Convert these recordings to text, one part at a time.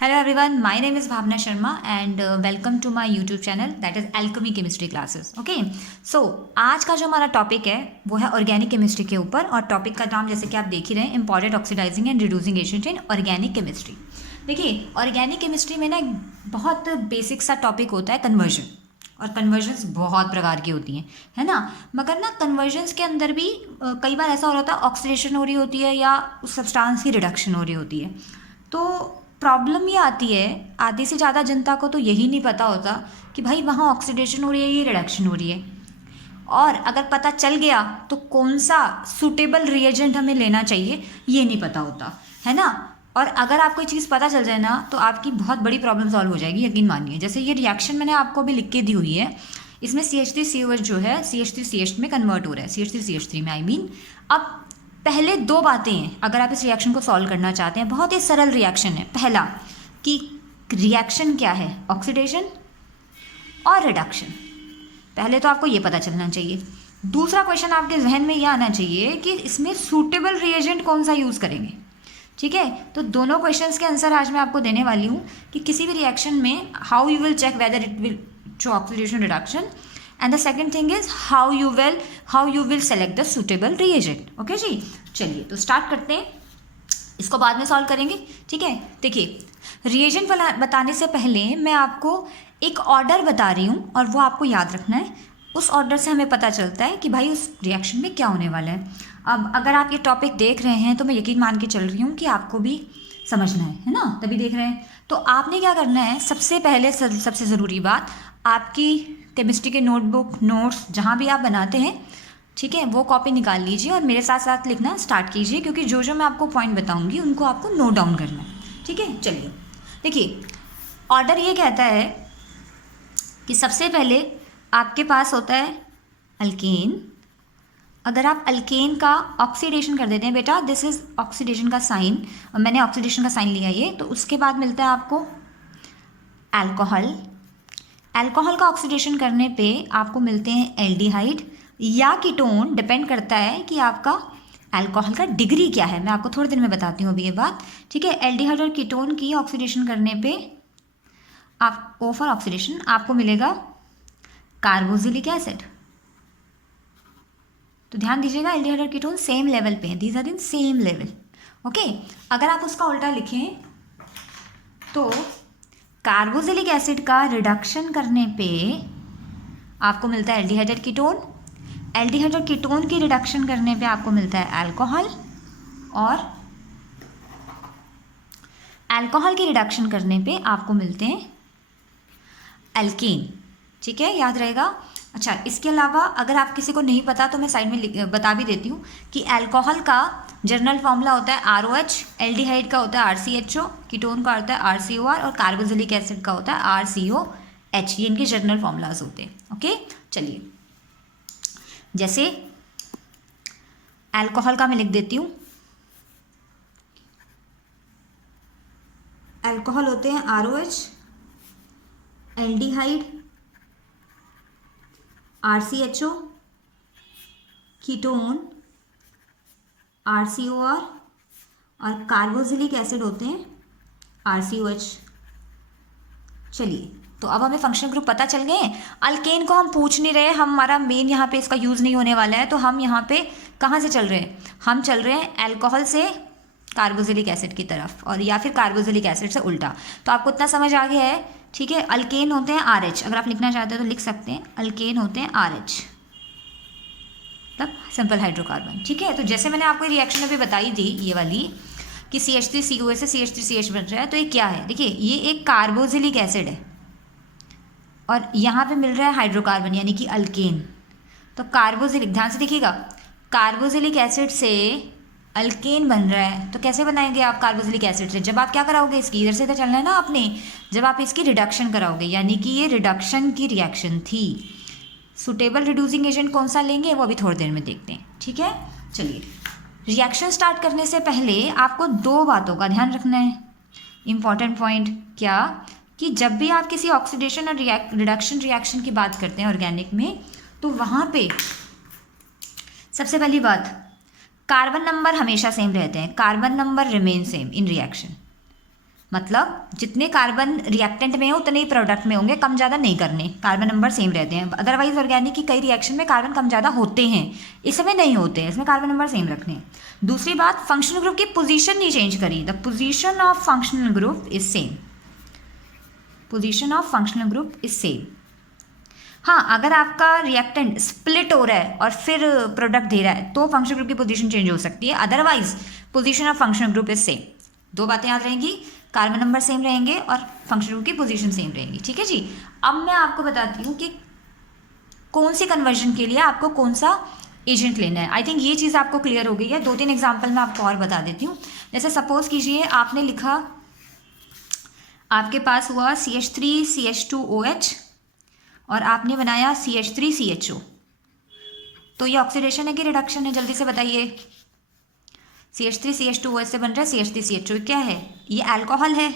Hello everyone, my name is Bhavna Sharma and welcome to my YouTube channel that is Alchemy Chemistry Classes. Okay, so आज का जो हमारा topic है वो है ऑर्गेनिक केमिस्ट्री के ऊपर और टॉपिक का नाम जैसे कि आप देख ही रहे हैं important oxidising and reducing agent in organic chemistry. देखिए ऑर्गेनिक केमिस्ट्री में ना एक बहुत बेसिक सा टॉपिक होता है कन्वर्जन, और कन्वर्जन्स बहुत प्रकार की होती हैं, है ना। मगर ना कन्वर्जन्स के अंदर भी कई बार ऐसा हो रहा होता है ऑक्सीडेशन हो रही होती है या उस सब्सटेंस की रिडक्शन हो रही होती है। तो प्रॉब्लम ये आती है, आधी से ज़्यादा जनता को तो यही नहीं पता होता कि भाई वहाँ ऑक्सीडेशन हो रही है ये रिडक्शन हो रही है, और अगर पता चल गया तो कौन सा सूटेबल रिएजेंट हमें लेना चाहिए ये नहीं पता होता, है ना। और अगर आपको ये चीज़ पता चल जाए ना तो आपकी बहुत बड़ी प्रॉब्लम सॉल्व हो जाएगी, यकीन मानिए। जैसे ये रिएक्शन मैंने आपको अभी लिख के दी हुई है, इसमें CH3COH जो है CH3CH में कन्वर्ट हो रहा है, CH3CH3 में आई मीन। अब पहले दो बातें हैं अगर आप इस रिएक्शन को सॉल्व करना चाहते हैं, बहुत ही सरल रिएक्शन है। पहला कि रिएक्शन क्या है, ऑक्सीडेशन और रिडक्शन, पहले तो आपको ये पता चलना चाहिए। दूसरा क्वेश्चन आपके जहन में ये आना चाहिए कि इसमें सूटेबल रिएजेंट कौन सा यूज़ करेंगे, ठीक है। तो दोनों क्वेश्चंस के आंसर आज मैं आपको देने वाली हूँ कि किसी भी रिएक्शन में how you will check whether it will show oxidation reduction, and the second thing is how you will select the suitable reagent. Okay जी, चलिए तो स्टार्ट करते हैं, इसको बाद में सॉल्व करेंगे, ठीक है। देखिए रिएजेंट बताने से पहले मैं आपको एक ऑर्डर बता रही हूँ और वो आपको याद रखना है। उस ऑर्डर से हमें पता चलता है कि भाई उस रिएक्शन में क्या होने वाला है। अब अगर आप ये टॉपिक देख रहे हैं तो मैं यकीन मान के चल रही हूँ कि आपको भी समझना है ना, तभी देख रहे हैं। तो आपने क्या करना है, सबसे पहले सबसे ज़रूरी बात, आपकी केमिस्ट्री के नोटबुक नोट्स जहाँ भी आप बनाते हैं, ठीक है, वो कॉपी निकाल लीजिए और मेरे साथ साथ लिखना स्टार्ट कीजिए, क्योंकि जो जो मैं आपको पॉइंट बताऊंगी उनको आपको नोट डाउन करना है, ठीक है। चलिए देखिए ऑर्डर ये कहता है कि सबसे पहले आपके पास होता है अल्केन। अगर आप अल्केन का ऑक्सीडेशन कर देते हैं, बेटा दिस इज़ ऑक्सीडेशन का साइन, और मैंने ऑक्सीडेशन का साइन लिया ये, तो उसके बाद मिलता है आपको अल्कोहल। अल्कोहल का ऑक्सीडेशन करने पे आपको मिलते हैं एल्डिहाइड या कीटोन, डिपेंड करता है कि आपका अल्कोहल का डिग्री क्या है। मैं आपको थोड़ी देर में बताती हूँ अभी ये बात, ठीक है। एल्डिहाइड और कीटोन की ऑक्सीडेशन करने पे आप ओ फॉर ऑक्सीडेशन आपको मिलेगा कार्बोक्सिलिक एसिड। तो ध्यान दीजिएगा एल्डिहाइड और कीटोन सेम लेवल पे हैं, these are in same level, okay. अगर आप उसका उल्टा लिखें तो कार्बोक्सिलिक एसिड का रिडक्शन करने पे आपको मिलता है एल्डिहाइड और कीटोन, एल्डिहाइड और कीटोन की रिडक्शन करने पे आपको मिलता है अल्कोहल, और अल्कोहल की रिडक्शन करने पे आपको मिलते हैं अल्कीन, ठीक है, याद रहेगा। अच्छा, इसके अलावा अगर आप किसी को नहीं पता तो मैं साइड में बता भी देती हूँ कि अल्कोहल का जनरल फॉर्मूला होता है ROH, एल्डिहाइड का होता है RCHO, कीटोन का होता है RCOR, और कार्बोक्सिलिक एसिड का होता है RCOH। ये इनके जनरल फॉर्मूलाज होते हैं, ओके। चलिए जैसे अल्कोहल का मैं लिख देती हूँ, अल्कोहल होते हैं ROH, aldehyde RCHO, ketone RCOR, और कार्बोक्सिलिक एसिड होते हैं RCOH। चलिए तो अब हमें फंक्शनल ग्रुप पता चल गए। अल्केन को हम पूछ नहीं रहे, हमारा मेन यहाँ पे इसका यूज़ नहीं होने वाला है, तो हम यहाँ पे कहाँ से चल रहे हैं, हम चल रहे हैं अल्कोहल से कार्बोक्सिलिक एसिड की तरफ, और या फिर कार्बोक्सिलिक एसिड से उल्टा। तो आपको इतना समझ आ गया है, ठीक है। अल्केन होते हैं RH, अगर आप लिखना चाहते हैं तो लिख सकते हैं अल्केन होते हैं RH, मतलब सिंपल हाइड्रोकार्बन, ठीक है। तो जैसे मैंने आपको रिएक्शन अभी बताई थी ये वाली कि CH3COH से CH3CH बन रहा है, तो ये क्या है, देखिए ये एक कार्बोक्सिलिक एसिड है और यहाँ पे मिल रहा है हाइड्रोकार्बन यानी कि अल्केन। तो कार्बोक्सिलिक, ध्यान से देखिएगा, कार्बोक्सिलिक एसिड से अल्केन बन रहा है, तो कैसे बनाएंगे आप कार्बोक्सिलिक एसिड से, जब आप क्या कराओगे, इसकी इधर से इधर चलना है ना आपने, जब आप इसकी रिडक्शन कराओगे, यानी कि ये रिडक्शन की रिएक्शन थी। सुटेबल रिड्यूसिंग एजेंट कौन सा लेंगे वो अभी थोड़ी देर में देखते हैं, ठीक है। चलिए रिएक्शन स्टार्ट करने से पहले आपको दो बातों का ध्यान रखना है, इंपॉर्टेंट पॉइंट, क्या कि जब भी आप किसी ऑक्सीडेशन और रिडक्शन रिएक्शन की बात करते हैं ऑर्गेनिक में, तो वहाँ पे सबसे पहली बात, कार्बन नंबर हमेशा सेम रहते हैं, carbon number remain same in reaction, मतलब जितने कार्बन रिएक्टेंट में हैं उतने ही प्रोडक्ट में होंगे, कम ज़्यादा नहीं करने, कार्बन नंबर सेम रहते हैं। अदरवाइज ऑर्गेनिक की कई रिएक्शन में कार्बन कम ज़्यादा होते हैं, इसमें नहीं होते हैं, इसमें कार्बन नंबर सेम रखने हैं। दूसरी बात, फंक्शनल ग्रुप की पोजीशन नहीं चेंज करी, the position of functional group is same, position of functional group is same. हाँ, अगर आपका रिएक्टेंट स्प्लिट हो रहा है और फिर प्रोडक्ट दे रहा है तो फंक्शनल ग्रुप की पोजीशन चेंज हो सकती है, otherwise position of functional group is same. दो बातें याद रहेंगी, कार्बन नंबर सेम रहेंगे और फंक्शनल ग्रुप की पोजीशन सेम रहेंगी। ठीक है जी। अब मैं आपको बताती हूँ कि कौन सी कन्वर्जन के लिए आपको कौन सा एजेंट लेना है। आई थिंक ये चीज़ आपको क्लियर हो गई है। 2-3 एग्जाम्पल मैं आपको और बता देती हूँ। जैसे सपोज कीजिए आपने लिखा, आपके पास हुआ CH3CH2OH और आपने बनाया CH3CHO, तो ये ऑक्सीडेशन है कि रिडक्शन है, जल्दी से बताइए। CH3CH2OH से बन रहा है CH3CHO, क्या है ये? अल्कोहल है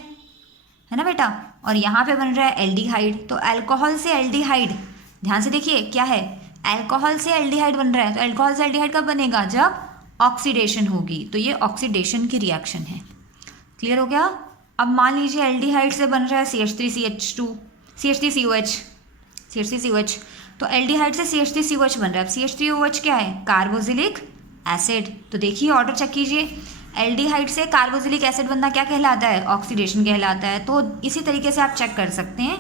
ना बेटा, और यहाँ पे बन रहा है एल्डिहाइड, तो अल्कोहल से एल्डिहाइड, ध्यान से देखिए क्या है, अल्कोहल से एल्डिहाइड बन रहा है। तो अल्कोहल से एल्डिहाइड कब बनेगा? जब ऑक्सीडेशन होगी, तो ये ऑक्सीडेशन की रिएक्शन है। क्लियर हो गया। अब मान लीजिए एल्डिहाइड से बन रहा है CH3CH2CH3COH, तो एल्डिहाइड से CH3COH बन रहा है। अब CH3OH क्या है? Carboxylic acid. तो देखिए ऑर्डर चेक कीजिए, एल्डिहाइड से कार्बोक्सिलिक एसिड बनना क्या कहलाता है? ऑक्सीडेशन कहलाता है। तो इसी तरीके से आप चेक कर सकते हैं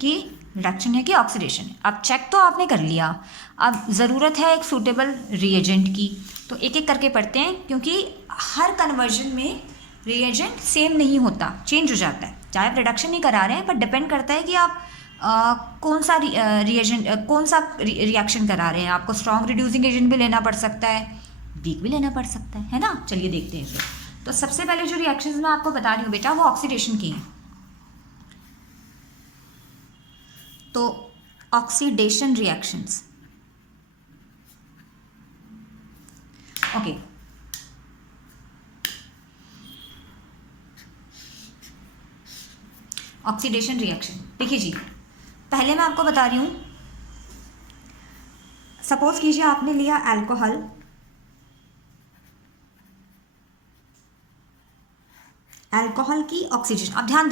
कि रिडक्शन है कि ऑक्सीडेशन है। अब चेक तो आपने कर लिया, अब ज़रूरत है एक सूटेबल रिएजेंट की। तो एक एक करके पढ़ते हैं, क्योंकि हर कन्वर्जन में रिएजेंट सेम नहीं होता, चेंज हो जाता है। चाहे आप रिडक्शन नहीं करा रहे हैं, पर डिपेंड करता है कि आप कौन सा रिएजेंट, कौन सा रिएक्शन करा रहे हैं। आपको स्ट्रॉन्ग रिड्यूसिंग एजेंट भी लेना पड़ सकता है, वीक भी लेना पड़ सकता है ना। चलिए देखते हैं फिर। तो सबसे पहले जो रिएक्शंस मैं आपको बता रही हूँ बेटा, वो ऑक्सीडेशन की हैं। तो oxidation reactions, okay. Oxidation reaction देखिए जी, पहले मैं आपको बता रही हूँ, सपोज कीजिए आपने लिया अल्कोहल, अल्कोहल की ऑक्सीडेशन। अब ध्यान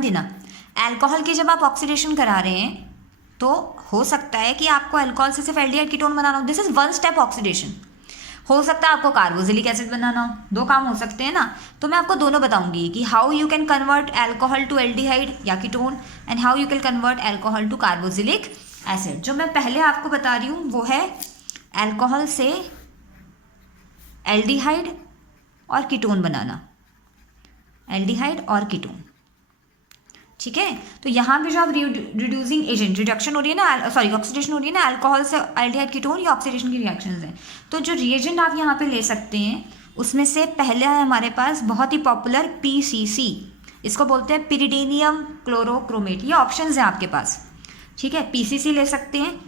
देना, अल्कोहल की जब आप ऑक्सीडेशन करा रहे हैं तो हो सकता है कि आपको अल्कोहल से सिर्फ एल्डिहाइड कीटोन बनाना हो, this is one step oxidation. हो सकता है आपको कार्बोक्सिलिक एसिड बनाना हो, दो काम हो सकते हैं ना। तो मैं आपको दोनों बताऊंगी कि how you can convert alcohol to aldehyde या ketone, and how you can convert alcohol to carboxylic acid. जो मैं पहले आपको बता रही हूँ वो है अल्कोहल से एल्डिहाइड और कीटोन बनाना, एल्डिहाइड और कीटोन। ठीक है, तो यहाँ पे जो आप रिड्यूसिंग एजेंट, रिडक्शन हो रही है ना, सॉरी ऑक्सीडेशन हो रही है ना, अल्कोहल से एल्डिहाइड कीटोन, ये ऑक्सीडेशन की रिएक्शंस हैं। तो जो रिएजेंट आप यहाँ पे ले सकते हैं उसमें से पहले है हमारे पास बहुत ही पॉपुलर PCC, इसको बोलते हैं पिरिडीनियम क्लोरोक्रोमेट। ये ऑप्शंस हैं आपके पास, ठीक है। PCC ले सकते हैं,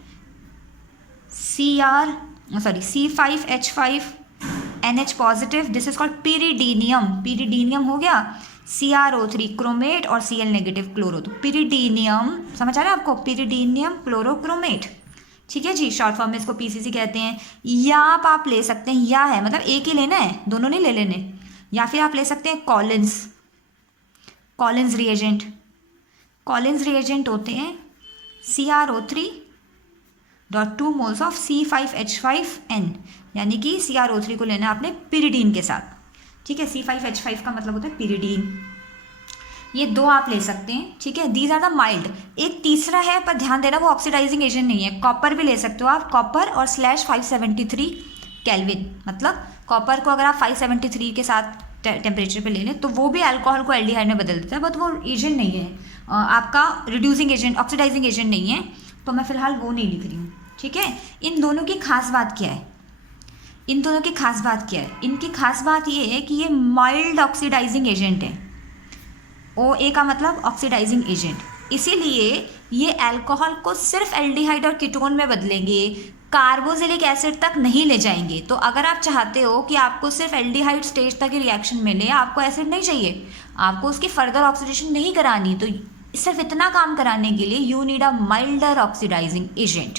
C5H5NH positive, this is called pyridinium हो गया। CrO3 क्रोमेट और Cl नेगेटिव क्लोरो, तो पिरिडीनियम, समझ आ रहा है आपको, पिरिडीनियम क्लोरोक्रोमेट। ठीक है जी, शॉर्ट फॉर्म में इसको PCC कहते हैं। या आप ले सकते हैं, या है मतलब एक ही लेना है, दोनों नहीं ले लेने। या फिर आप ले सकते हैं कॉलिन्स रिएजेंट। कॉलिन्स रिएजेंट होते हैं CrO3.2 मोल्स ऑफ C5H5N, यानी कि CrO3 को लेना है आपने पिरिडीन के साथ। ठीक है, C5H5 का मतलब होता है पिरिडीन। ये दो आप ले सकते हैं, ठीक है। These are the mild. एक तीसरा है, पर ध्यान देना वो ऑक्सीडाइजिंग एजेंट नहीं है। कॉपर भी ले सकते हो आप, कॉपर और /573 केल्विन, मतलब कॉपर को अगर आप 573 के साथ टेम्परेचर पे ले लें तो वो भी अल्कोहल को एल्डिहाइड में बदल देता है, बट वो एजेंट नहीं है आपका, रिड्यूसिंग एजेंट, ऑक्सीडाइजिंग एजेंट नहीं है, तो मैं फिलहाल वो नहीं लिख रही हूँ। ठीक है, इन दोनों की खास बात क्या है? इनकी खास बात ये है कि ये माइल्ड ऑक्सीडाइजिंग एजेंट है। OA का मतलब ऑक्सीडाइजिंग एजेंट, इसीलिए ये अल्कोहल को सिर्फ एल्डिहाइड और कीटोन में बदलेंगे, कार्बोक्सिलिक एसिड तक नहीं ले जाएंगे। तो अगर आप चाहते हो कि आपको सिर्फ एल्डिहाइड स्टेज तक ही रिएक्शन मिले, आपको एसिड नहीं चाहिए, आपको उसकी फर्दर ऑक्सीडेशन नहीं करानी, तो सिर्फ इतना काम कराने के लिए you need a milder oxidising agent.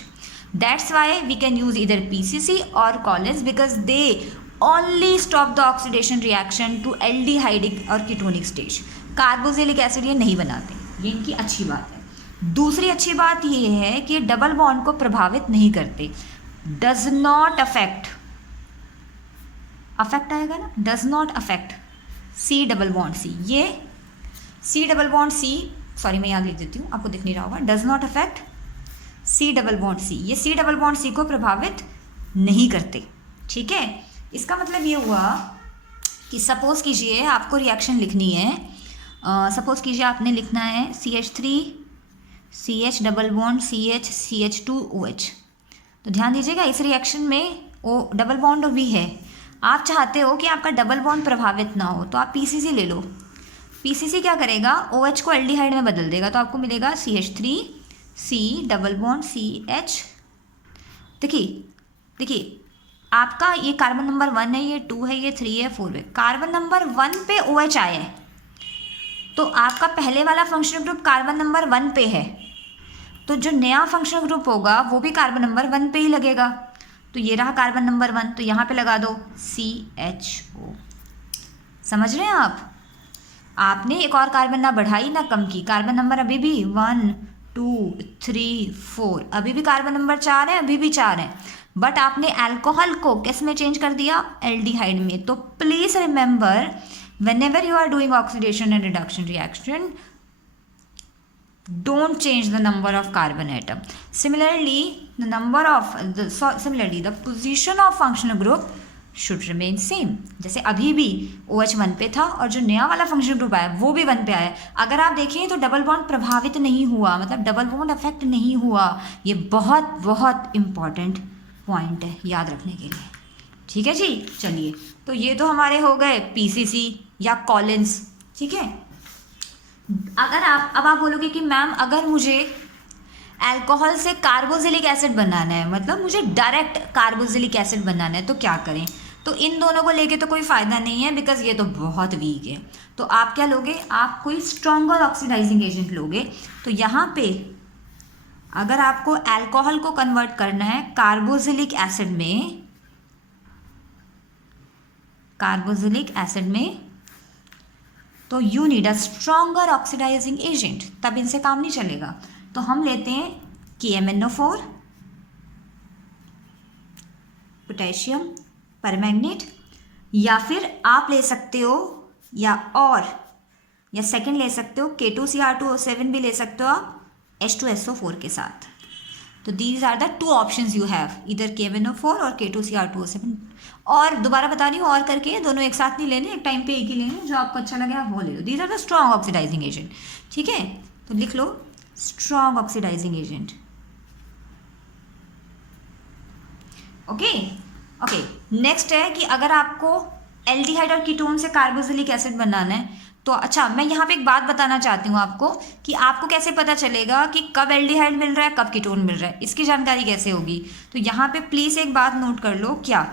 That's why we can use either PCC or Collins, because they only stop the oxidation reaction to aldehydic और कीटोनिक स्टेज। कार्बोक्सिलिक एसिड ये नहीं बनाते, ये इनकी अच्छी बात है। दूसरी अच्छी बात ये है कि डबल बॉन्ड को प्रभावित नहीं करते, डज नॉट अफेक्ट, अफेक्ट आएगा ना, does not affect C double bond C, ये C double bond C, sorry मैं यहाँ लिख देती हूँ, आपको दिख नहीं रहा होगा, does not affect C double bond C, ये सी डबल बॉन्ड सी को प्रभावित नहीं करते। ठीक है, इसका मतलब ये हुआ कि सपोज कीजिए आपको रिएक्शन लिखनी है, सपोज कीजिए आपने लिखना है CH3 CH double bond CH CH2OH। तो ध्यान दीजिएगा इस रिएक्शन में ओ डबल बॉन्ड भी है, आप चाहते हो कि आपका डबल बॉन्ड प्रभावित ना हो, तो आप PCC ले लो। PCC क्या करेगा, OH को एल्डिहाइड में बदल देगा, तो आपको मिलेगा CH3 C double bond CH। देखिए आपका ये कार्बन नंबर 1 है, ये 2 है, ये 3 है, 4 है, कार्बन नंबर 1 पे OH आया है, तो आपका पहले वाला फंक्शनल ग्रुप कार्बन नंबर 1 पे है, तो जो नया फंक्शनल ग्रुप होगा वो भी कार्बन नंबर 1 पे ही लगेगा। तो ये रहा कार्बन नंबर 1, तो यहाँ पे लगा दो CHO। समझ रहे हैं आप? आपने एक और कार्बन ना बढ़ाई ना कम की, कार्बन नंबर अभी भी 1 2 3 4, अभी भी कार्बन नंबर 4 है, अभी भी 4 है, बट आपने अल्कोहल को किस में चेंज कर दिया, एल्डिहाइड में। तो please remember whenever you are doing oxidation and reduction reaction, don't change the number of carbon atom. Similarly the position of functional group should remain same। जैसे अभी भी OH 1 पे था और जो नया वाला फंक्शनल ग्रुप आया वो भी 1 पे आया। अगर आप देखें तो डबल बॉन्ड प्रभावित नहीं हुआ, मतलब डबल बॉन्ड अफेक्ट नहीं हुआ। ये बहुत बहुत इंपॉर्टेंट पॉइंट है याद रखने के लिए। ठीक है जी, चलिए तो ये तो हमारे हो गए PCC या कॉलिन्स। ठीक है, अगर आप बोलोगे कि मैम अगर मुझे अल्कोहल से कार्बोक्सिलिक एसिड बनाना है, मतलब मुझे डायरेक्ट कार्बोक्सिलिक एसिड बनाना है, तो क्या करें? तो इन दोनों को लेके तो कोई फ़ायदा नहीं है, बिकॉज ये तो बहुत वीक है। तो आप क्या लोगे, आप कोई स्ट्रॉन्गर ऑक्सीडाइजिंग एजेंट लोगे। तो यहाँ पे अगर आपको अल्कोहल को कन्वर्ट करना है कार्बोक्सिलिक एसिड में, तो you need a stronger oxidising agent, तब इनसे काम नहीं चलेगा। तो हम लेते हैं KMnO4 पोटेशियम परमैंगनेट, या फिर आप ले सकते हो या सेकंड ले सकते हो K2Cr2O7 भी ले सकते हो आप H2SO4 के साथ। तो these are the 2 options you have, इधर KMnO4 और K2Cr2O7। और दोबारा बता रही हूँ, और करके दोनों एक साथ नहीं लेने, एक टाइम पे एक ही लेने, जो आपको अच्छा लगे आप वो ले लो। These are the strong oxidising agent. ठीक है, तो लिख लो strong oxidising agent. Okay, next है कि अगर आपको एल्डिहाइड और कीटोन से कार्बोक्सिलिक एसिड बनाना है, तो अच्छा मैं यहाँ पे एक बात बताना चाहती हूँ आपको कि आपको कैसे पता चलेगा कि कब एल्डिहाइड मिल रहा है कब कीटोन मिल रहा है, इसकी जानकारी कैसे होगी? तो यहाँ पे प्लीज़ एक बात नोट कर लो, क्या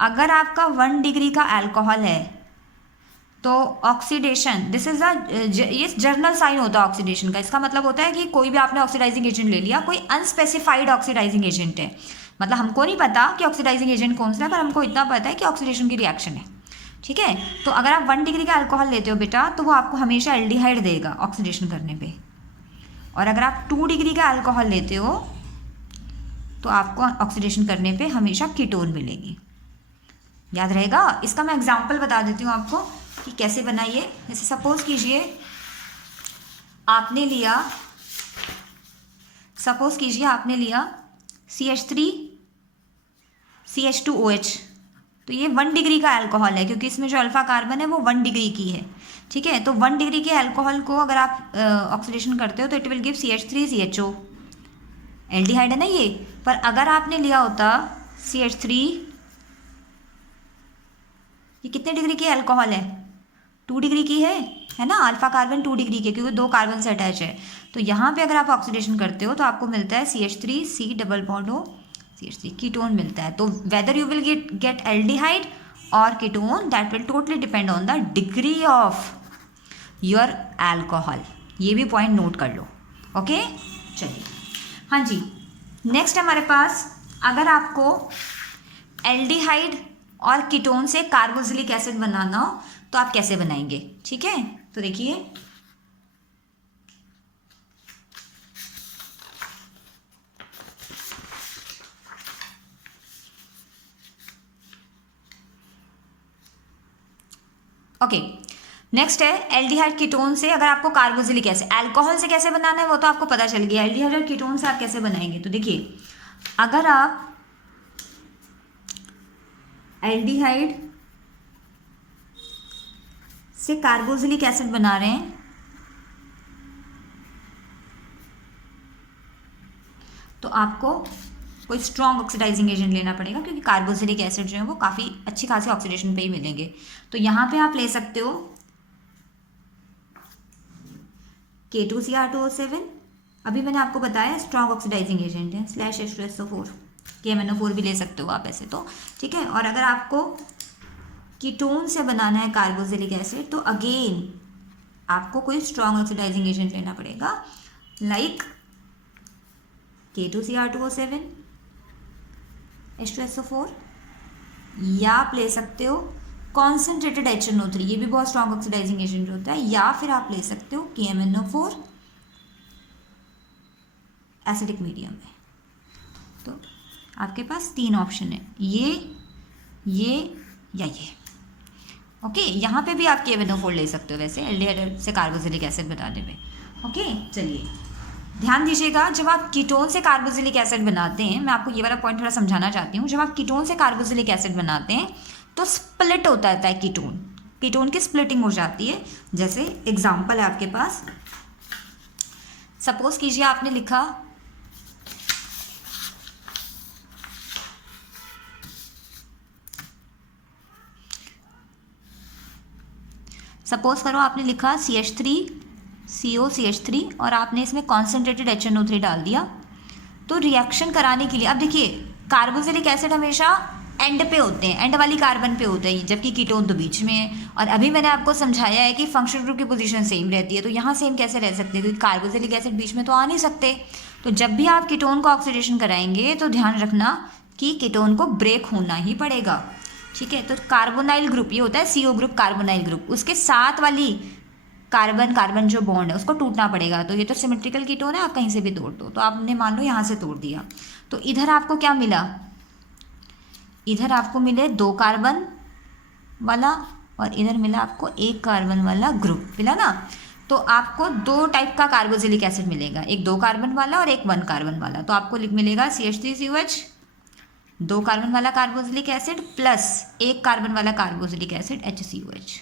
अगर आपका 1 डिग्री का अल्कोहल है तो ऑक्सीडेशन, दिस इज ये जर्नल साइन होता है ऑक्सीडेशन का। इसका मतलब होता है कि कोई भी आपने ऑक्सीडाइजिंग एजेंट ले लिया, कोई अनस्पेसिफाइड ऑक्सीडाइजिंग एजेंट है, मतलब हमको नहीं पता कि ऑक्सीडाइजिंग एजेंट कौन सा है, पर हमको इतना पता है कि ऑक्सीडेशन की रिएक्शन है। ठीक है, तो अगर आप 1 डिग्री का अल्कोहल लेते हो बेटा, तो वो आपको हमेशा एल्डिहाइड देगा ऑक्सीडेशन करने पे, और अगर आप 2 डिग्री का अल्कोहल लेते हो तो आपको ऑक्सीडेशन करने पे हमेशा कीटोन मिलेगी। याद रहेगा? इसका मैं एग्जांपल बता देती हूँ आपको कि कैसे बनाइए। जैसे सपोज कीजिए आपने लिया CH3 CH2OH, तो ये 1 डिग्री का अल्कोहल है, क्योंकि इसमें जो अल्फा कार्बन है वो 1 डिग्री की है। ठीक है, तो 1 डिग्री के अल्कोहल को अगर आप ऑक्सीडेशन करते हो तो it will give CH3 CHO, aldehyde है ना ये। पर अगर आपने लिया होता CH3, ये कितने डिग्री की अल्कोहल है? 2 डिग्री की है ना, अल्फा कार्बन 2 डिग्री के, क्योंकि 2 कार्बन से अटैच है। तो यहाँ पे अगर आप ऑक्सीडेशन करते हो तो आपको मिलता है CH3 C double bond O CH3, ketone मिलता है। तो whether you will get aldehyde और ketone, that will totally depend on the degree of your alcohol. ये भी पॉइंट नोट कर लो। ओके, चलिए हाँ जी, नेक्स्ट हमारे पास, अगर आपको एल्डिहाइड और कीटोन से कार्बोक्सिलिक एसिड बनाना हो तो आप कैसे बनाएंगे, ठीक है। तो देखिए ओके, नेक्स्ट है एल्डिहाइड कीटोन से अगर आपको कार्बोक्सिलिक एसिड, अल्कोहल से कैसे बनाना है वो तो आपको पता चल गया, एल्डिहाइड और कीटोन से आप कैसे बनाएंगे। तो देखिए अगर आप एल्डिहाइड से कार्बोक्सिलिक एसिड बना रहे हैं तो आपको कोई स्ट्रॉन्ग ऑक्सीडाइजिंग एजेंट लेना पड़ेगा, क्योंकि कार्बोक्सिलिक एसिड जो है वो काफ़ी अच्छी खासी ऑक्सीडेशन पे ही मिलेंगे। तो यहाँ पे आप ले सकते हो K2Cr2O7, अभी मैंने आपको बताया स्ट्रॉन्ग ऑक्सीडाइजिंग एजेंट है, /H2SO4, KMnO4 भी ले सकते हो आप ऐसे तो, ठीक है। और अगर आपको कीटोन से बनाना है कार्बोक्सिलिक एसिड तो अगेन आपको कोई स्ट्रॉन्ग ऑक्सीडाइजिंग एजेंट लेना पड़ेगा, लाइक K2Cr2O7, H2SO4, या आप ले सकते हो कॉन्सेंट्रेटेड HNO3, ये भी बहुत स्ट्रॉन्ग ऑक्सीडाइजिंग एजेंट होता है, या फिर आप ले सकते हो KMnO4 एसिडिक मीडियम में। तो आपके पास 3 ऑप्शन है, ये या ये। ओके, यहाँ पे भी आप KMnO4 ले सकते हो वैसे एल्डिहाइड से कार्बोक्सिलिक एसिड बनाने में। ओके चलिए ध्यान दीजिएगा, जब आप कीटोन से कार्बोक्सिलिक एसिड बनाते हैं, मैं आपको ये वाला पॉइंट थोड़ा समझाना चाहती हूँ। जब आप कीटोन से कार्बोक्सिलिक एसिड बनाते हैं तो स्प्लिट होता है कीटोन की स्प्लिटिंग हो जाती है। जैसे एग्जांपल है आपके पास, सपोज कीजिए आपने लिखा आपने लिखा CH3COCH3 और आपने इसमें कॉन्सेंट्रेटेड HNO3 डाल दिया। तो रिएक्शन कराने के लिए, अब देखिए कार्बोक्सिलिक एसिड हमेशा एंड पे होते हैं, एंड वाली कार्बन पे होते हैं, जबकि कीटोन तो बीच में है। और अभी मैंने आपको समझाया है कि फंक्शनल ग्रुप की पोजीशन सेम रहती है, तो यहाँ सेम कैसे रह सकते हैं, क्योंकि कार्बोक्सिलिक एसिड बीच में तो आ नहीं सकते। तो जब भी आप कीटोन को ऑक्सीडेशन कराएंगे तो ध्यान रखना कि कीटोन को ब्रेक होना ही पड़ेगा, ठीक है। तो कार्बोनाइल ग्रुप ये होता है CO ग्रुप, कार्बोनाइल ग्रुप, उसके साथ वाली कार्बन जो बॉन्ड है उसको टूटना पड़ेगा। तो ये तो सिमेट्रिकल कीटोन है, आप कहीं से भी तोड़ दो। तो आपने मान लो यहाँ से तोड़ दिया, तो इधर आपको क्या मिला, इधर आपको मिले 2 कार्बन वाला और इधर मिला आपको 1 कार्बन वाला ग्रुप, मिला ना। तो आपको 2 टाइप का कार्बोक्सिलिक एसिड मिलेगा, एक 2 कार्बन वाला और एक 1 कार्बन वाला। तो आपको मिलेगा CH3COH, 2 कार्बन वाला कार्बोक्सिलिक एसिड प्लस 1 कार्बन वाला कार्बोक्सिलिक एसिड HCOH,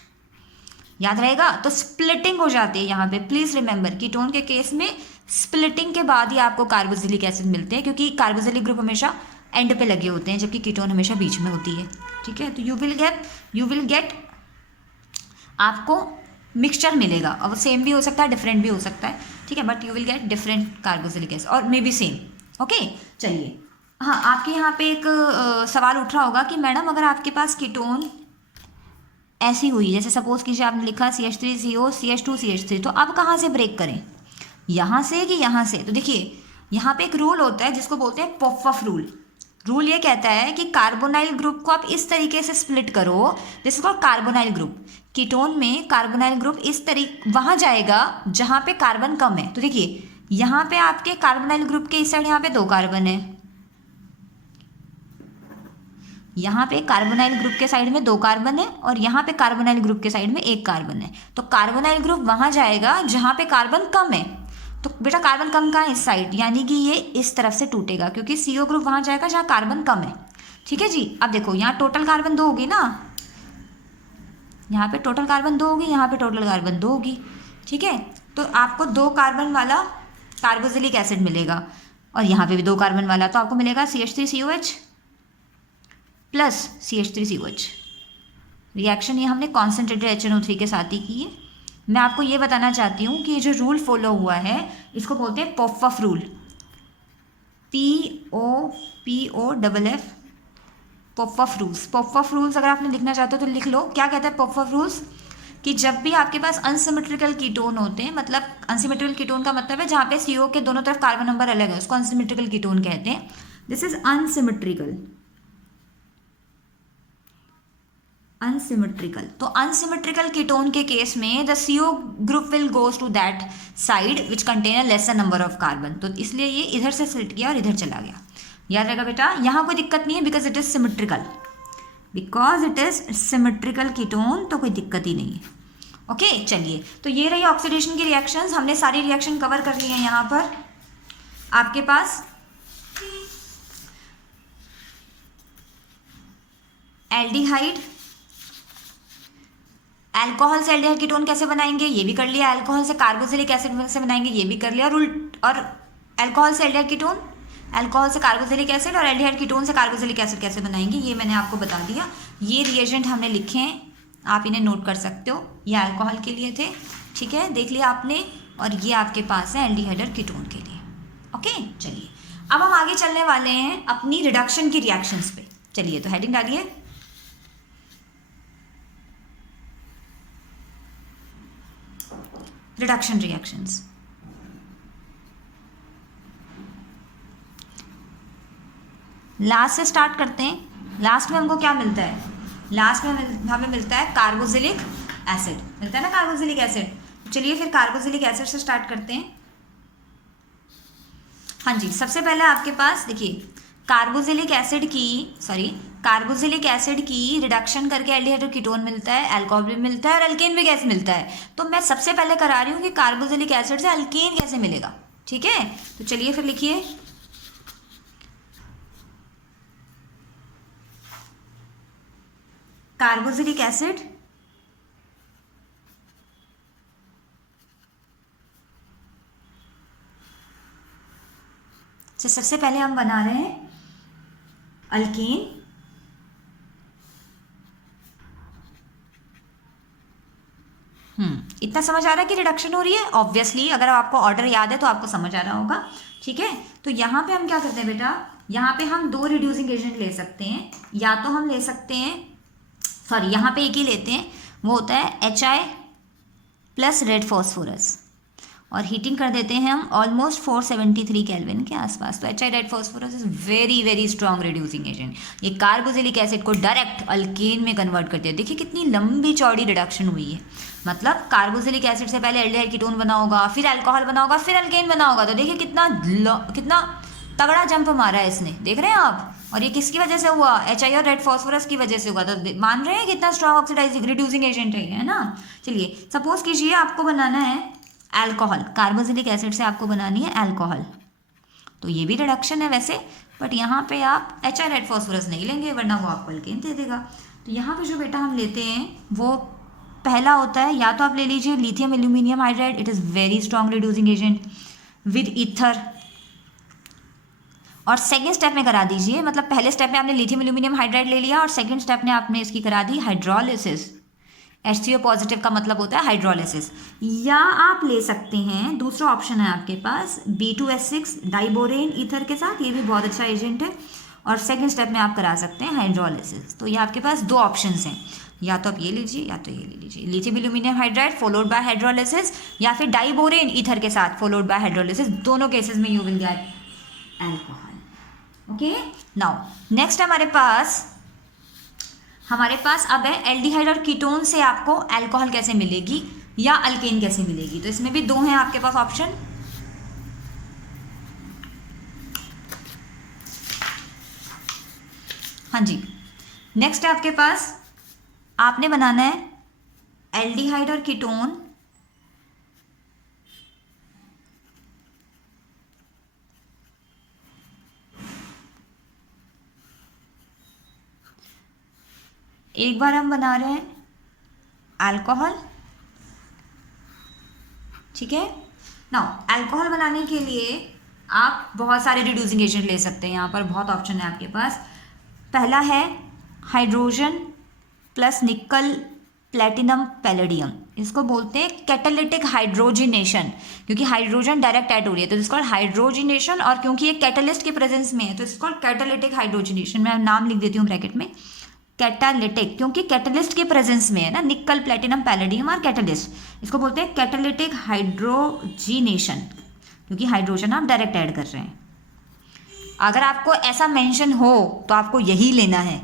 याद रहेगा। तो स्प्लिटिंग हो जाती है यहाँ पे, प्लीज रिमेंबर कीटोन के केस में स्प्लिटिंग के बाद ही आपको कार्बोक्सिलिक एसिड मिलते हैं, क्योंकि कार्बोक्सिलिक ग्रुप हमेशा एंड पे लगे होते हैं जबकि कीटोन हमेशा बीच में होती है, ठीक है। तो यू विल गेट आपको मिक्सचर मिलेगा, और सेम भी हो सकता है डिफरेंट भी हो सकता है, ठीक है, but you will get different carboxylic acid और मे बी सेम। ओके चलिए, हाँ आपके यहाँ पे एक सवाल उठ रहा होगा कि मैडम अगर आपके पास कीटोन ऐसी हुई, जैसे सपोज कीजिए आपने लिखा CH3CO CH2CH3, तो अब कहाँ से ब्रेक करें, यहाँ से कि यहाँ से। तो देखिए यहाँ पे एक रूल होता है जिसको बोलते हैं पॉपअप रूल। रूल ये कहता है कि कार्बोनाइल ग्रुप को आप इस तरीके से स्प्लिट करो, this is called carbonyl group. Ketone में कार्बोनाइल ग्रुप इस तरीके वहाँ जाएगा जहाँ पे कार्बन कम है। तो देखिए यहाँ पे आपके कार्बोनाइल ग्रुप के इस साइड यहाँ पे 2 कार्बन है, यहाँ पे कार्बोनाइल ग्रुप के साइड में 2 कार्बन है और यहाँ पे कार्बोनाइल ग्रुप के साइड में 1 कार्बन है। तो कार्बोनाइल ग्रुप वहाँ जाएगा जहाँ पे कार्बन कम है। तो बेटा कार्बन कम कहाँ है, इस साइड, यानी कि ये इस तरफ से टूटेगा, क्योंकि CO ग्रुप वहाँ जाएगा जहाँ कार्बन कम है, ठीक है जी। अब देखो यहाँ टोटल कार्बन 2 होगी ना, यहाँ पे टोटल कार्बन 2 होगी, यहाँ पे टोटल कार्बन 2 होगी, ठीक है। तो आपको 2 कार्बन वाला कार्बोक्सिलिक एसिड मिलेगा और यहाँ पे भी 2 कार्बन वाला, तो आपको मिलेगा CH3COH प्लस CH3COH। रिएक्शन ये हमने कॉन्सेंट्रेटेड HNO3 के साथ ही की है। मैं आपको ये बताना चाहती हूँ कि ये जो रूल फॉलो हुआ है इसको बोलते हैं popup rule, POPOFF, popup rules. Popup rules अगर आपने लिखना चाहते हो तो लिख लो। क्या कहता है पॉपअप रूल्स, कि जब भी आपके पास अनसिमेट्रिकल कीटोन होते हैं, मतलब अनसिमेट्रिकल कीटोन का मतलब है जहाँ पे CO के दोनों तरफ कार्बन नंबर अलग है, उसको अनसिमेट्रिकल कीटोन कहते हैं। दिस इज अनसिमेट्रिकल, अनसिमेट्रिकल, तो अनसिमेट्रिकल कीटोन के केस में the CO group will goes to that side which contain a lesser number of carbon, तो इसलिए ये इधर से सिट गया और इधर चला गया। याद रहेगा बेटा, यहाँ कोई दिक्कत नहीं है because it is symmetrical, because it is symmetrical ketone, तो कोई दिक्कत ही नहीं है। ओके चलिए, तो ये रही ऑक्सीडेशन की रिएक्शंस, हमने सारी रिएक्शन कवर कर ली है। यहाँ पर आपके पास एल्डिहाइड, अल्कोहल से एल्डिहाइड कीटोन कैसे बनाएंगे ये भी कर लिया, अल्कोहल से कार्बोक्सिलिक एसिड कैसे बनाएंगे ये भी कर लिया, और अल्कोहल से एल्डिहाइड कीटोन, अल्कोहल से कार्बोक्सिलिक एसिड और एल्डिहाइड कीटोन से कार्बोक्सिलिक एसिड कैसे बनाएंगे ये मैंने आपको बता दिया। ये रिएजेंट हमने लिखे हैं, आप इन्हें नोट कर सकते हो, ये अल्कोहल के लिए थे, ठीक है, देख लिया आपने, और ये आपके पास है एल्डिहाइड और कीटोन के लिए। ओके चलिए, अब हम आगे चलने वाले हैं अपनी रिडक्शन की रिएक्शंस पे। चलिए तो हेडिंग डालिए, रिडक्शन रिएक्शंस। लास्ट से स्टार्ट करते हैं। लास्ट में हमको क्या मिलता है, लास्ट में हमें मिलता है कार्बोक्सिलिक एसिड, मिलता है ना कार्बोक्सिलिक एसिड। चलिए फिर कार्बोक्सिलिक एसिड से स्टार्ट करते हैं। हाँ जी, सबसे पहले आपके पास देखिए कार्बोक्सिलिक एसिड की रिडक्शन करके एल्डिहाइड और कीटोन मिलता है, अल्कोहल भी मिलता है और अल्केन भी गैस मिलता है। तो मैं सबसे पहले करा रही हूँ कि कार्बोक्सिलिक एसिड से अल्केन कैसे मिलेगा, ठीक है। तो चलिए फिर लिखिए, कार्बोक्सिलिक एसिड से सबसे पहले हम बना रहे हैं अल्केन, इतना समझ आ रहा है कि रिडक्शन हो रही है। ऑब्वियसली अगर आपको ऑर्डर याद है तो आपको समझ आ रहा होगा, ठीक है। तो यहाँ पे हम क्या करते हैं बेटा, यहाँ पे हम दो रिड्यूसिंग एजेंट ले सकते हैं, या तो हम ले सकते हैं, सॉरी यहाँ पे एक ही लेते हैं, वो होता है HI प्लस रेड फॉस्फोरस, और हीटिंग कर देते हैं हम ऑलमोस्ट 473 केल्विन के आसपास। तो HI red phosphorus is very very strong reducing agent, ये कार्बोक्सिलिक एसिड को डायरेक्ट अल्केन में कन्वर्ट करते हैं। देखिए कितनी लंबी चौड़ी रिडक्शन हुई है, मतलब कार्बोक्सिलिक एसिड से पहले एल्डिहाइड कीटोन बना होगा, फिर अल्कोहल बना होगा, फिर अल्केन बना होगा। तो देखिए कितना तगड़ा जंप मारा है इसने, देख रहे हैं आप। और ये किसकी वजह से हुआ, HI और रेड फॉस्फोरस की वजह से हुआ। तो मान रहे हैं कितना स्ट्रॉन्ग ऑक्सीडाइजिंग रिड्यूसिंग एजेंट है ना। चलिए सपोज कीजिए आपको बनाना है अल्कोहल, कार्बोक्सिलिक एसिड से आपको बनानी है अल्कोहल, तो ये भी रिडक्शन है वैसे, बट यहाँ पे आप HI रेड फॉस्फोरस नहीं लेंगे वरना वो आपको अल्केन दे देगा। तो यहाँ पे जो बेटा हम लेते हैं वो पहला होता है, या तो आप ले लीजिए lithium aluminium hydride, it is very strong reducing agent with ether, और सेकेंड स्टेप में करा दीजिए, मतलब पहले स्टेप में आपने लिथियम एल्यूमिनियम हाइड्राइड ले लिया और सेकेंड स्टेप में आपने इसकी करा दी हाइड्रोलिसिस। HCO पॉजिटिव का मतलब होता है हाइड्रोलिसिस। या आप ले सकते हैं, दूसरा ऑप्शन है आपके पास B2S6 डाइबोरेन ईथर के साथ, ये भी बहुत अच्छा एजेंट है, और सेकेंड स्टेप में आप करा सकते हैं हाइड्रोलिसिस। तो ये आपके पास दो ऑप्शंस हैं, या तो आप ये लीजिए या तो ये ले लीजिए, lithium aluminium hydride followed by hydrolysis, या फिर डाइबोरेन ईथर के साथ फॉलोड बाय हाइड्रोलिसिस। दोनों केसेस में you will gate alcohol. Okay, now next हमारे पास अब है एल्डिहाइड और कीटोन से आपको अल्कोहल कैसे मिलेगी या अल्केन कैसे मिलेगी। तो इसमें भी दो हैं आपके पास ऑप्शन, हाँ जी। नेक्स्ट है आपके पास, आपने बनाना है एल्डिहाइड और कीटोन एक बार हम बना रहे हैं अल्कोहल, ठीक है। नाउ अल्कोहल बनाने के लिए आप बहुत सारे रिड्यूसिंग एजेंट ले सकते हैं, यहाँ पर बहुत ऑप्शन है आपके पास। पहला है हाइड्रोजन प्लस निकल प्लेटिनम पैलेडियम, इसको बोलते हैं कैटालिटिक हाइड्रोजिनेशन, क्योंकि हाइड्रोजन डायरेक्ट ऐड हो रही है तो इसको हाइड्रोजिनेशन, और क्योंकि ये कैटालिस्ट के प्रेजेंस में है तो इसको कैटालिटिक हाइड्रोजिनेशन। मैं नाम लिख देती हूँ ब्रैकेट में, कैटालिटिक, क्योंकि कैटलिस्ट के प्रेजेंस में है ना, निकल प्लेटिनम पैलेडियम और कैटलिस्ट, इसको बोलते हैं कैटालिटिक हाइड्रोजिनेशन, क्योंकि हाइड्रोजन आप डायरेक्ट ऐड कर रहे हैं। अगर आपको ऐसा मेंशन हो तो आपको यही लेना है,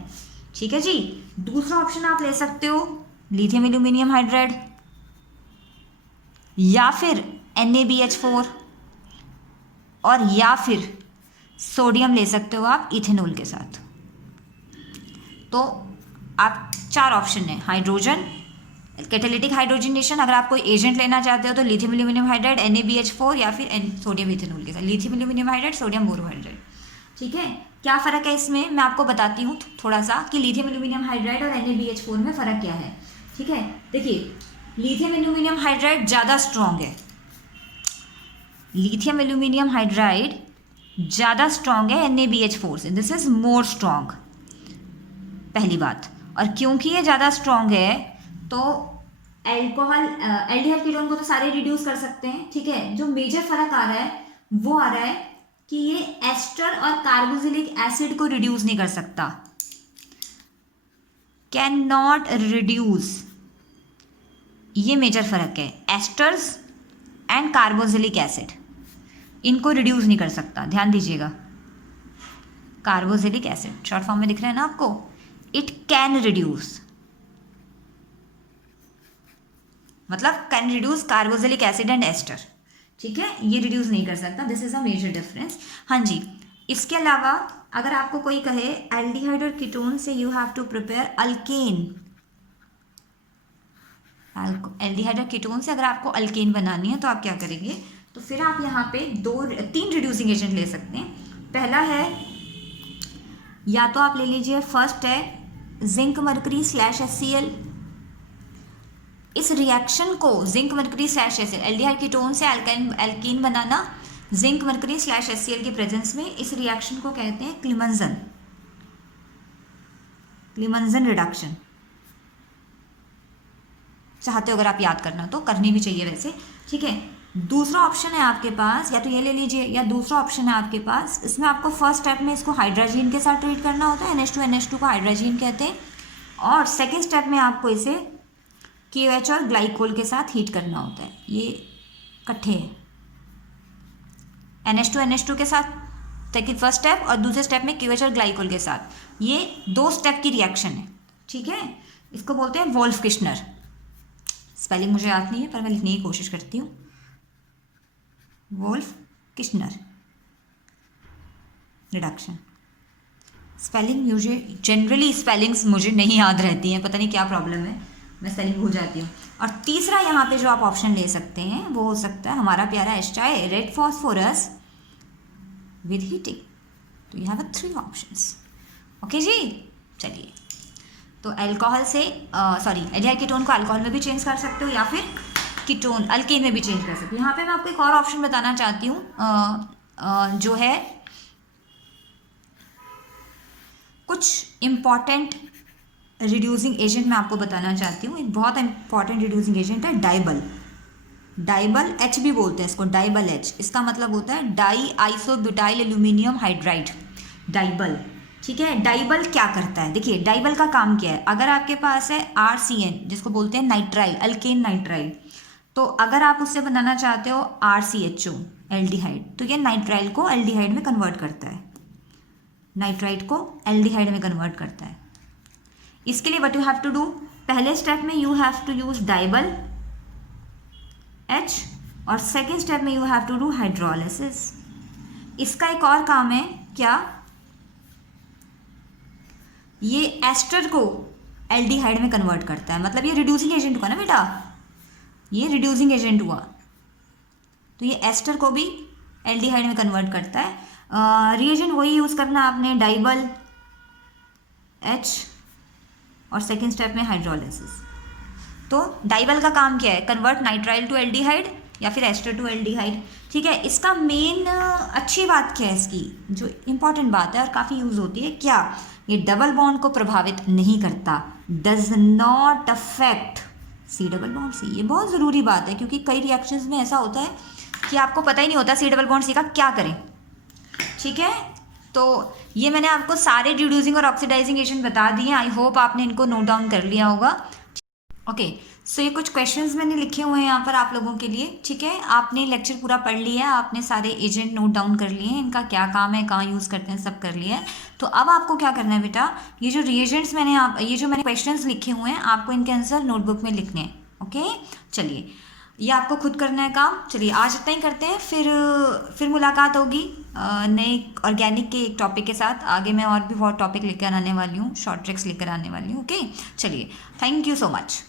ठीक है जी। दूसरा ऑप्शन आप ले सकते हो लिथियम एल्यूमिनियम हाइड्राइड, या फिर NaBH4, और या फिर सोडियम ले सकते हो आप इथेनॉल के साथ। तो आप 4 ऑप्शन है, हाइड्रोजन, कैटालिटिक हाइड्रोजनेशन, अगर आप कोई एजेंट लेना चाहते हो तो लिथियम एल्यूमिनियम हाइड्राइड, NaBH4, या फिर सोडियम इथेनॉल के साथ। Lithium aluminium hydride, sodium borohydride. ठीक है, क्या फ़र्क है इसमें मैं आपको बताती हूँ थोड़ा सा कि लिथियम एल्यूमिनियम हाइड्राइड और NaBH4 में फ़र्क क्या है। ठीक है, देखिए लिथियम एल्यूमिनियम हाइड्राइड ज़्यादा स्ट्रॉन्ग है, लिथियम एल्यूमिनियम हाइड्राइड ज़्यादा स्ट्रॉन्ग है NaBH4 से, दिस इज़ मोर स्ट्रॉन्ग, पहली बात। और क्योंकि ये ज़्यादा स्ट्रॉन्ग है तो एल्कोहल एल्डिहाइड कीटोन को तो सारे रिड्यूस कर सकते हैं। ठीक है, जो मेजर फर्क आ रहा है वो आ रहा है कि ये एस्टर और कार्बोक्सिलिक एसिड को रिड्यूस नहीं कर सकता, कैन नॉट रिड्यूस, ये मेजर फर्क है। एस्टर्स एंड कार्बोक्सिलिक एसिड इनको रिड्यूस नहीं कर सकता, ध्यान दीजिएगा। कार्बोक्सिलिक एसिड शॉर्ट फॉर्म में दिख रहा है ना आपको, इट कैन रिड्यूस, मतलब can reduce carboxylic acid and ester. ठीक है, ये रिड्यूस नहीं कर सकता, this is a major difference. हाँ जी, इसके अलावा अगर आपको कोई कहे एल्डिहाइड और कीटोन से you have to prepare alkane, aldehyde और कीटोन से अगर आपको अल्केन बनानी है तो आप क्या करेंगे, तो फिर आप यहाँ पे 3 रिड्यूसिंग एजेंट ले सकते हैं। पहला है, या तो आप ले लीजिए, फर्स्ट है जिंक मरकरी स्लैश HCl। इस रिएक्शन को zinc mercury slash HCl, aldehyde ketone से अल्कीन बनाना जिंक मरकरी स्लैश HCl की प्रेजेंस में, इस रिएक्शन को कहते हैं क्लिमंजन, क्लिमंजन रिडक्शन। चाहते हो अगर आप याद करना तो करनी भी चाहिए वैसे। ठीक है, दूसरा ऑप्शन है आपके पास, या तो ये ले लीजिए, या दूसरा ऑप्शन है आपके पास, इसमें आपको फर्स्ट स्टेप में इसको हाइड्रोजीन के साथ ट्रीट करना होता है, NH2 को हाइड्रोजीन कहते हैं, और सेकेंड स्टेप में आपको इसे KOH और ग्लाइकोल के साथ हीट करना होता है। ये इकट्ठे है, NH2 के साथ सेकेंड फर्स्ट स्टेप, और दूसरे स्टेप में KOH और ग्लाइकोल के साथ। ये 2 स्टेप की रिएक्शन है। ठीक है, इसको बोलते हैं वोल्फ किश्नर, स्पेलिंग मुझे याद नहीं है पर मैं लिखने की कोशिश करती हूँ, वोल्फ किश्नर रिडक्शन। स्पेलिंग मुझे जनरली स्पेलिंग्स मुझे नहीं याद रहती हैं, पता नहीं क्या प्रॉब्लम है, मैं स्पेलिंग भूल जाती हूँ। और तीसरा यहाँ पे जो आप ऑप्शन ले सकते हैं वो हो सकता है हमारा प्यारा HI, red phosphorus with heating. तो यू हैव 3 ऑप्शंस। ओके जी, चलिए, तो अल्कोहल से एल्डिहाइड कीटोन को अल्कोहल में भी चेंज कर सकते हो, या फिर कीटोन अल्केन में भी चेंज कर सकते हो। यहाँ पे मैं आपको एक और ऑप्शन बताना चाहती हूँ, जो है कुछ इम्पॉर्टेंट रिड्यूसिंग एजेंट मैं आपको बताना चाहती हूँ। एक बहुत इंपॉर्टेंट रिड्यूसिंग एजेंट है डाइबल, डाइबल H भी बोलते हैं इसको, डाइबल H, इसका मतलब होता है डाई आइसोब्यूटाइल एल्यूमिनियम हाइड्राइड, डाइबल। ठीक है, डाइबल क्या करता है, देखिए डाइबल का काम क्या है। अगर आपके पास है RCN जिसको बोलते हैं नाइट्राइल, अल्केन नाइट्राइल, तो अगर आप उससे बनाना चाहते हो RCHO एल्डिहाइड, तो ये नाइट्राइल को एल्डिहाइड में कन्वर्ट करता है, नाइट्राइड को एल्डिहाइड में कन्वर्ट करता है। इसके लिए what you have to do, पहले स्टेप में you have to use DIBAL H, और सेकेंड स्टेप में you have to do hydrolysis. इसका एक और काम है क्या, ये एस्टर को एल्डिहाइड में कन्वर्ट करता है, मतलब ये रिड्यूसिंग एजेंट हुआ ना बेटा, ये रिड्यूसिंग एजेंट हुआ, तो ये एस्टर को भी एल्डिहाइड में कन्वर्ट करता है। रिएजेंट वही यूज़ करना आपने, डाइबल H, और सेकेंड स्टेप में हाइड्रोलिसिस। तो डाइबल का काम क्या है, कन्वर्ट नाइट्राइल टू एल्डिहाइड या फिर एस्टर टू एल्डिहाइड। ठीक है, इसका मेन अच्छी बात क्या है, इसकी जो इंपॉर्टेंट बात है और काफ़ी यूज़ होती है, क्या ये डबल बॉन्ड को प्रभावित नहीं करता, does not affect C double bond C। ये बहुत ज़रूरी बात है, क्योंकि कई रिएक्शंस में ऐसा होता है कि आपको पता ही नहीं होता C डबल बॉन्ड C का क्या करें। ठीक है, तो ये मैंने आपको सारे रिड्यूसिंग और ऑक्सीडाइजिंग एजेंट बता दिए, आई होप आपने इनको नोट डाउन कर लिया होगा। ओके, सो ये कुछ क्वेश्चंस मैंने लिखे हुए हैं यहाँ पर आप लोगों के लिए, ठीक है। आपने लेक्चर पूरा पढ़ लिया है, आपने सारे एजेंट नोट डाउन कर लिए हैं, इनका क्या काम है, कहाँ यूज़ करते हैं, सब कर लिया है। तो अब आपको क्या करना है बेटा, ये जो रिएजेंट्स ये जो मैंने क्वेश्चंस लिखे हुए हैं, आपको इनके आंसर नोटबुक में लिखने हैं। ओके, चलिए ये आपको खुद करना है काम। चलिए आज इतना ही करते हैं, फिर मुलाकात होगी नए ऑर्गेनिक के एक टॉपिक के साथ। आगे मैं और भी बहुत टॉपिक लेकर आने वाली हूँ, शॉर्ट ट्रिक्स लेकर आने वाली हूँ। ओके, चलिए, थैंक यू सो मच।